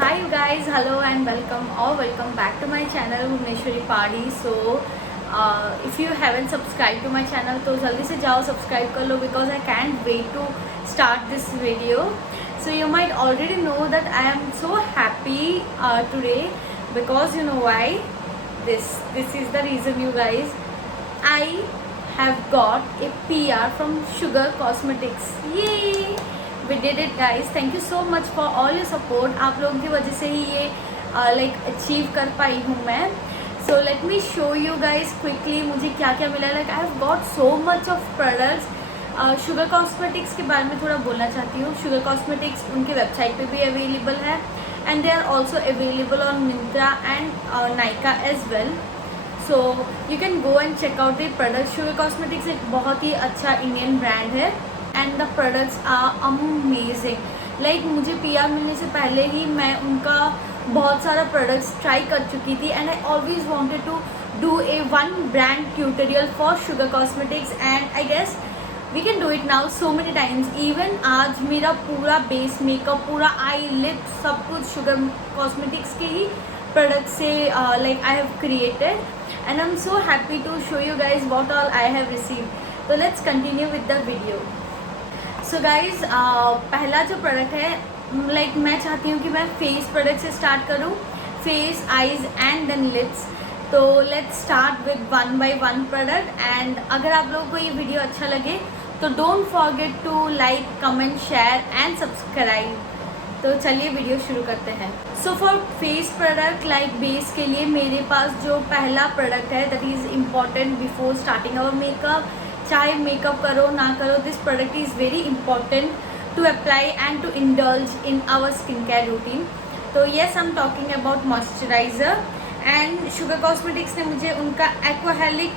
Hi you guys, hello and welcome back to my channel Bhuvneshwari Padi. So if you haven't subscribed to my channel तो जल्दी से जाओ subscribe कर लो because I can't wait to start this video. So you might already know that I am so happy today because you know why. This is the reason, you guys. I have got a PR from Sugar Cosmetics. Yay! We did it, guys. Thank you so much for all your support. आप लोगों की वजह से ही ये achieve कर पाई हूँ मैं. So let me show you guys quickly मुझे क्या क्या मिला. I have got so much of products. Sugar cosmetics के बारे में थोड़ा बोलना चाहती हूँ. शुगर कॉस्मेटिक्स उनके वेबसाइट पे भी अवेलेबल है and they are also available on Myntra and Nykaa as well. So you can go and check out the products. Sugar Cosmetics एक बहुत ही अच्छा इंडियन ब्रांड है and the products are amazing. Like मुझे PR मिलने से पहले ही मैं उनका बहुत सारा products ट्राई कर चुकी थी and I always wanted to do a one brand tutorial for Sugar Cosmetics and I guess we can do it now so many times. Even आज मेरा पूरा बेस मेकअप, पूरा आई लिप सब कुछ शुगर कॉस्मेटिक्स के ही प्रोडक्ट से like I have created and I'm so happy to show you guys what all I have received. So let's continue with the video. So guys, पहला जो product है like मैं चाहती हूँ कि मैं फेस प्रोडक्ट से स्टार्ट करूँ, face, eyes and then lips. तो let's start with one by one product and अगर आप लोगों को ये वीडियो अच्छा लगे तो don't forget to like, comment, share and subscribe. तो चलिए वीडियो शुरू करते हैं. So for face product like base के लिए मेरे पास जो पहला प्रोडक्ट है that is important before starting our makeup. चाहे मेकअप करो ना करो, this product is very important to apply and to indulge in our skin care routine. तो yes, I am talking about moisturiser and Sugar Cosmetics ने मुझे उनका Aquaholic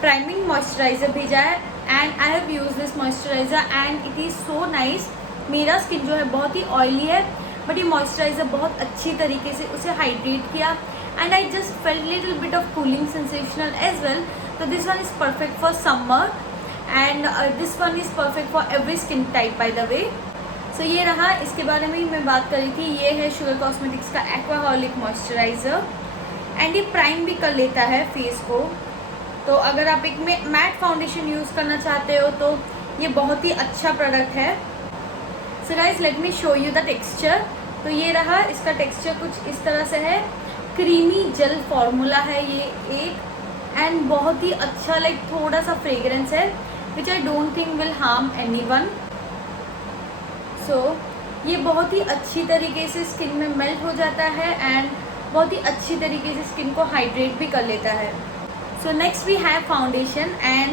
priming moisturiser भेजा है and I have use this moisturiser and it is so nice. मेरा skin जो है बहुत ही ऑयली है बट ये मॉइस्चराइज़र बहुत अच्छी तरीके से उसे हाइड्रेट किया and I just felt little bit of cooling sensational as well. So this one is perfect for summer and this one is perfect for every skin type by the way. So ये रहा, इसके बारे में ही मैं बात कर रही थी. ये है शुगर कॉस्मेटिक्स का एक्वाहॉलिक मॉइस्चराइज़र एंड ये प्राइम भी कर लेता है फेस को. तो अगर आप एक मैट फाउंडेशन यूज़ करना चाहते हो तो ये बहुत ही अच्छा प्रोडक्ट है. So guys let me show you the texture. तो ये रहा, इसका टेक्स्चर कुछ इस तरह से है. क्रीमी जेल फॉर्मूला है ये एक एंड बहुत ही अच्छा लाइक थोड़ा सा फ्रेग्रेंस है which I don't think will harm anyone. So ये बहुत ही अच्छी तरीके से स्किन में मेल्ट हो जाता है एंड बहुत ही अच्छी तरीके से स्किन को हाइड्रेट भी कर लेता है. So next we have foundation and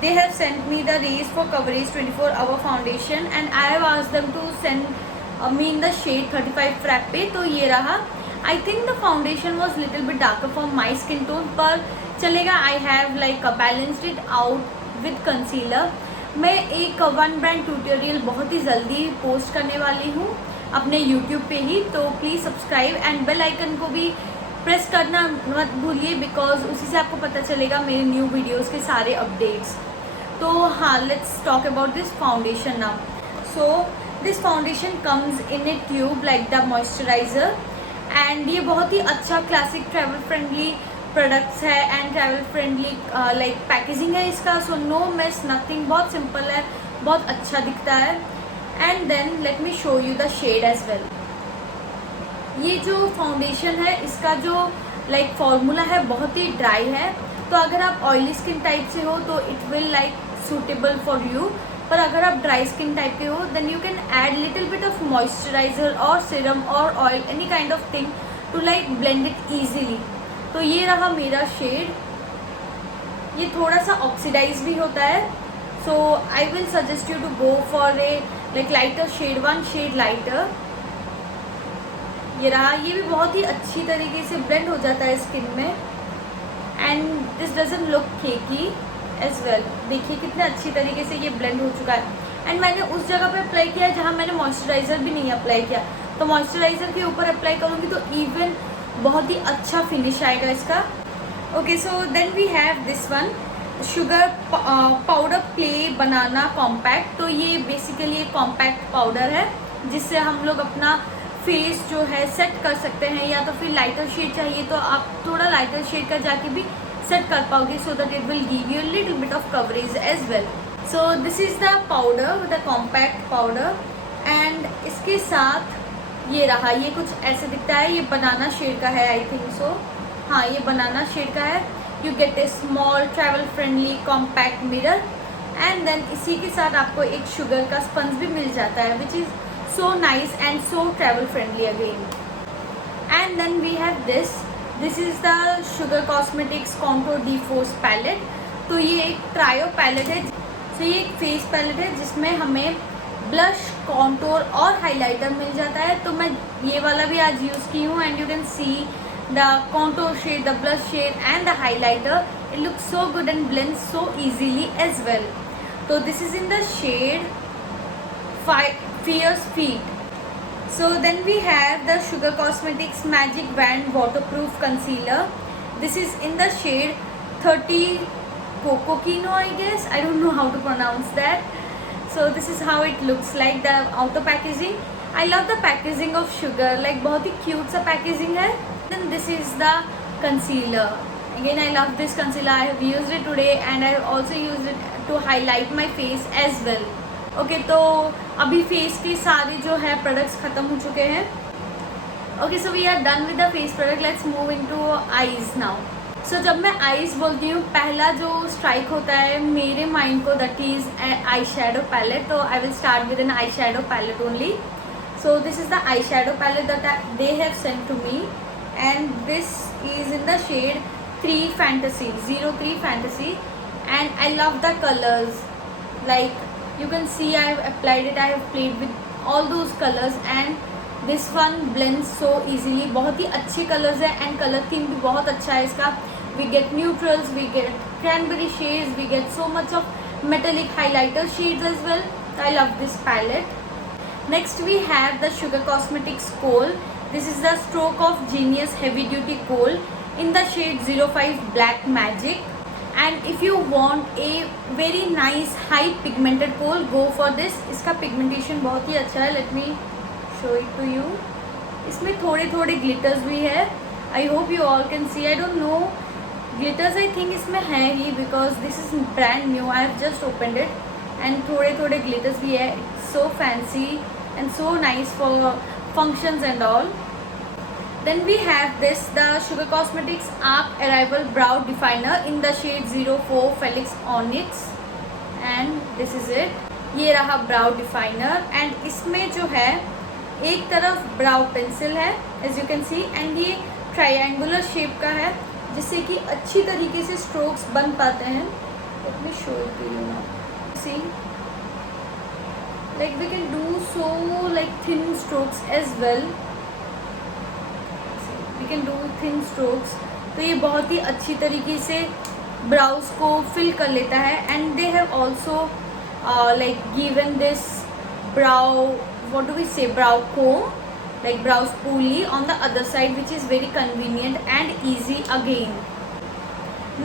they have sent me the range for coverage 24 hour foundation and I have asked them to send me in the shade 35 frappe. तो ये रहा. I think the foundation was little bit darker for my skin tone पर चलेगा. I have like balanced it out with concealer. मैं एक one brand tutorial बहुत ही जल्दी पोस्ट करने वाली हूँ अपने YouTube पे ही. तो please subscribe and bell icon को भी प्रेस करना मत भूलिए बिकॉज उसी से आपको पता चलेगा मेरे न्यू वीडियोज़ के सारे अपडेट्स. तो हाँ, let's talk about this foundation now. So this foundation comes in a tube like the moisturiser and ये बहुत ही अच्छा क्लासिक ट्रैवल फ्रेंडली प्रोडक्ट्स है and travel friendly like packaging है इसका. सो नो मेस नथिंग, बहुत सिंपल है, बहुत अच्छा दिखता है. And then let me show you the shade as well. ये जो फाउंडेशन है इसका जो लाइक फॉर्मूला है बहुत ही ड्राई है. तो अगर आप ऑयली स्किन टाइप से हो तो it will like suitable for you. पर अगर आप ड्राई स्किन टाइप के हो then you can add little bit of moisturiser और सीरम और oil any kind of thing to like blend it easily. तो ये रहा मेरा शेड. ये थोड़ा सा ऑक्सीडाइज भी होता है. So I will suggest you to go for a like lighter shade, one shade lighter. ये रहा. ये भी बहुत ही अच्छी तरीके से ब्लेंड हो जाता है स्किन में and this doesn't look cakey as well. देखिए कितने अच्छी तरीके से ये ब्लेंड हो चुका है एंड मैंने उस जगह पे अप्लाई किया है जहाँ मैंने मॉइस्चराइज़र भी नहीं अप्लाई किया. तो मॉइस्चराइज़र के ऊपर अप्लाई करूँगी तो इवन बहुत ही अच्छा फिनिश आएगा इसका. Okay, so then we have this one sugar powder play banana compact. तो ये बेसिकली एक कॉम्पैक्ट पाउडर है जिससे हम लोग अपना फेस जो है सेट कर सकते हैं, या तो फिर लाइटर शेड चाहिए तो आप थोड़ा लाइटर शेड का जाके भी सेट कर पाओगे, so that it will give you little bit of coverage as well. So this is the powder, the compact powder. And इसके साथ ये रहा, ये कुछ ऐसे दिखता है, ये बनाना शेड का है आई थिंक सो, हाँ ये बनाना शेड का है। You get a small travel friendly compact mirror, and then इसी के साथ आपको एक शुगर का स्पंज भी मिल जाता है which is so nice and so travel friendly again. And then we have this is the Sugar Cosmetics Contour Deforce palette। तो ये एक ट्रायो पैलेट है, तो ये एक फेस पैलेट है जिसमें हमें ब्लश, कॉन्टोर और हाइलाइटर मिल जाता है। तो मैं ये वाला भी आज यूज़ की हूँ, and you can see the contour shade, the blush shade and the highlighter. It looks so good and blends so easily as well। तो this is in the shade Fierce Feet। So then we have the Sugar Cosmetics Magic Wand Waterproof Concealer। This is in the shade 30 Cocokino, I guess. I don't know how to pronounce that। So this is how it looks like, the outer packaging। I love the packaging of Sugar, like बहुत ही cute सा packaging है। Then this is the concealer। Again I love this concealer, I have used it today and I have also used it to highlight my face as well। Okay तो अभी face के सारे जो है products ख़त्म हो चुके हैं। Okay so we are done with the face product, let's move into eyes now. So जब मैं आईज बोलती हूँ, पहला जो स्ट्राइक होता है मेरे माइंड को, that is eye shadow palette. तो I will start with an eye shadow palette only. So this is the eye shadow palette that they have sent to me, and this is in the shade 3 Fantasy 03 Fantasy। and I love the colors, like you can see I have applied it, I have played with all those colors and this one blends so easily। बहुत ही अच्छे colors है and color theme भी बहुत अच्छा है इसका। We get neutrals, we get cranberry shades, we get so much of metallic highlighter shades as well। I love this palette। Next we have the Sugar Cosmetics Kohl। This is the Stroke of Genius Heavy Duty Kohl in the shade 05 Black Magic। and if you want a very nice high pigmented kohl, go for this। इसका pigmentation बहुत ही अच्छा है, let me show it to you. इसमें थोड़े थोड़े glitters भी है, I hope you all can see. I don't know glitters, I think इसमें है ही because this is brand new, I have just opened it. And थोड़े थोड़े ग्लिटर्स भी है, it's so fancy and so nice for functions and all. Then we have this, the Sugar Cosmetics Arc Arrival Brow Definer in the shade 04 Felix Onyx, and this is it। ये रहा brow definer, and इसमें जो है एक तरफ brow pencil है as you can see, and ये triangular shape का है जिससे कि अच्छी तरीके से strokes बन पाते हैं। Let me show it to you now। See, like we can do so like thin strokes as well। We can do thin strokes। तो ये बहुत ही अच्छी तरीके से ब्राउज को फिल कर लेता है। And they have also like given this brow, what do we say, brow comb, like brow spoolie on the other side, which is very convenient and easy again।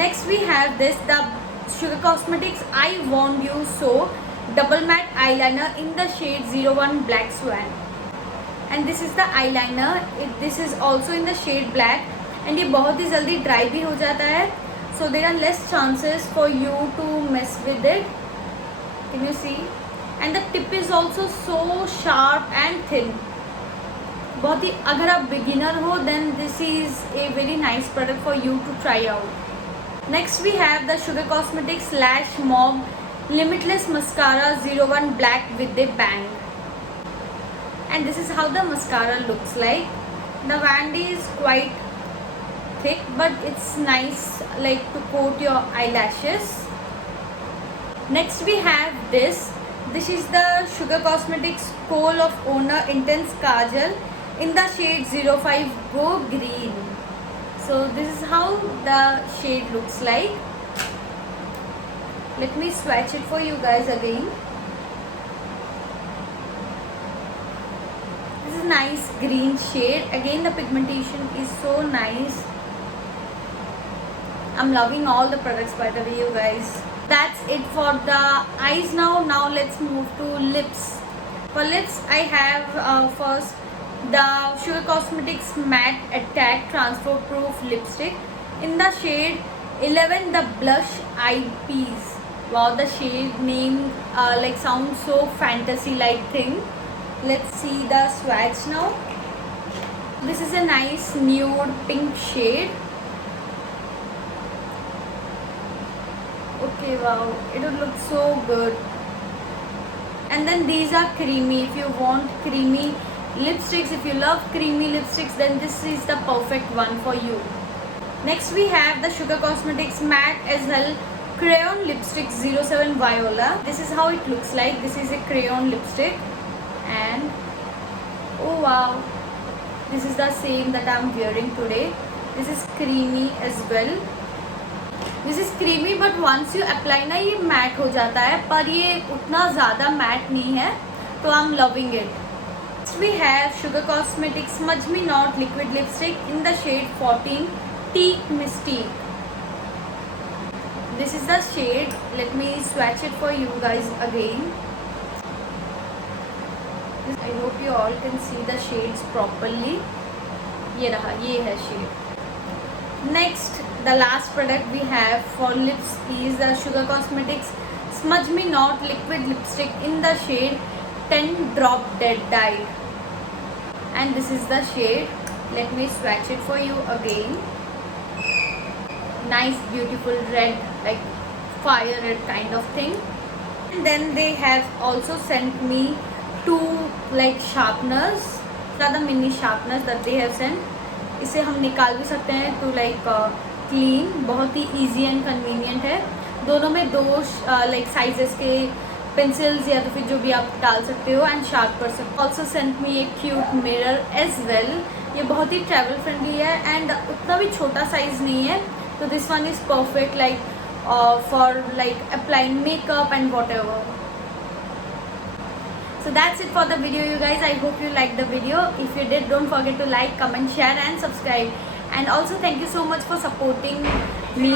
Next we have this, the Sugar Cosmetics I Want You So Double Matte Eyeliner in the shade 01 Black Swan। And this is the eyeliner, this is also in the shade black. And ये बहुत ही जल्दी dry भी हो जाता है, so there are less chances for you to mess with it. Can you see? And the tip is also so sharp and thin. बहुत ही, अगर आप बिगिनर हो then this is a very nice product for you to try out. Next we have the Sugar Cosmetics Lash Mob Limitless Mascara 01 Black with a Bang। And this is how the mascara looks like। The wand is quite thick but it's nice like to coat your eyelashes। Next we have this is the Sugar Cosmetics Kohl of Honor Intense Kajal in the shade 05 Go Green। So this is how the shade looks like। Let me swatch it for you guys again। This is nice green shade, again the pigmentation is so nice। I'm loving all the products by the way, you guys. That's it for the eyes now. Now let's move to lips. For lips, I have first the Sugar Cosmetics Matte Attack Transfer Proof Lipstick in the shade 11, the Blush Eye Peas. Wow, the shade name like sounds so fantasy like thing. Let's see the swatch now. This is a nice nude pink shade. Okay, wow, it would look so good. And then these are creamy. If you want creamy lipsticks, if you love creamy lipsticks, then this is the perfect one for you. Next we have the Sugar Cosmetics Matte as well Crayon Lipstick 07 Viola. This is how it looks like. This is a crayon lipstick, and oh wow, this is the same that I'm wearing today. This is creamy as well. This is creamy, but once you apply ना ये mat हो जाता है, पर ये उतना ज़्यादा mat नहीं है, तो I'm loving it. Next we have Sugar Cosmetics Smudge Me Not Liquid Lipstick in the shade 14 Teak Mystique. This is the shade. Let me swatch it for you guys again. I hope you all can see the shades properly. ये रहा, ये है shade. Next, the last product we have for lips is the Sugar Cosmetics Smudge Me Not Liquid Lipstick in the shade 10 Drop Dead Dye. And this is the shade. Let me swatch it for you again. Nice beautiful red, like fire red kind of thing. And then they have also sent me two like sharpeners, the mini sharpeners that they have sent. इसे हम निकाल भी सकते हैं to like clean. बहुत ही easy and convenient है. दोनों में दो लाइक साइजेस के पेंसिल्स या तो फिर जो भी आप डाल सकते हो एंड शार्प कर सकते हो. Also sent me a cute mirror as well. ये बहुत ही ट्रैवल फ्रेंडली है एंड उतना भी छोटा साइज नहीं है, तो this one is perfect like for like applying makeup and whatever. So that's it for the video, you guys. I hope you liked the video. If you did, don't forget to like, comment, share and subscribe. And also thank you so much for supporting me.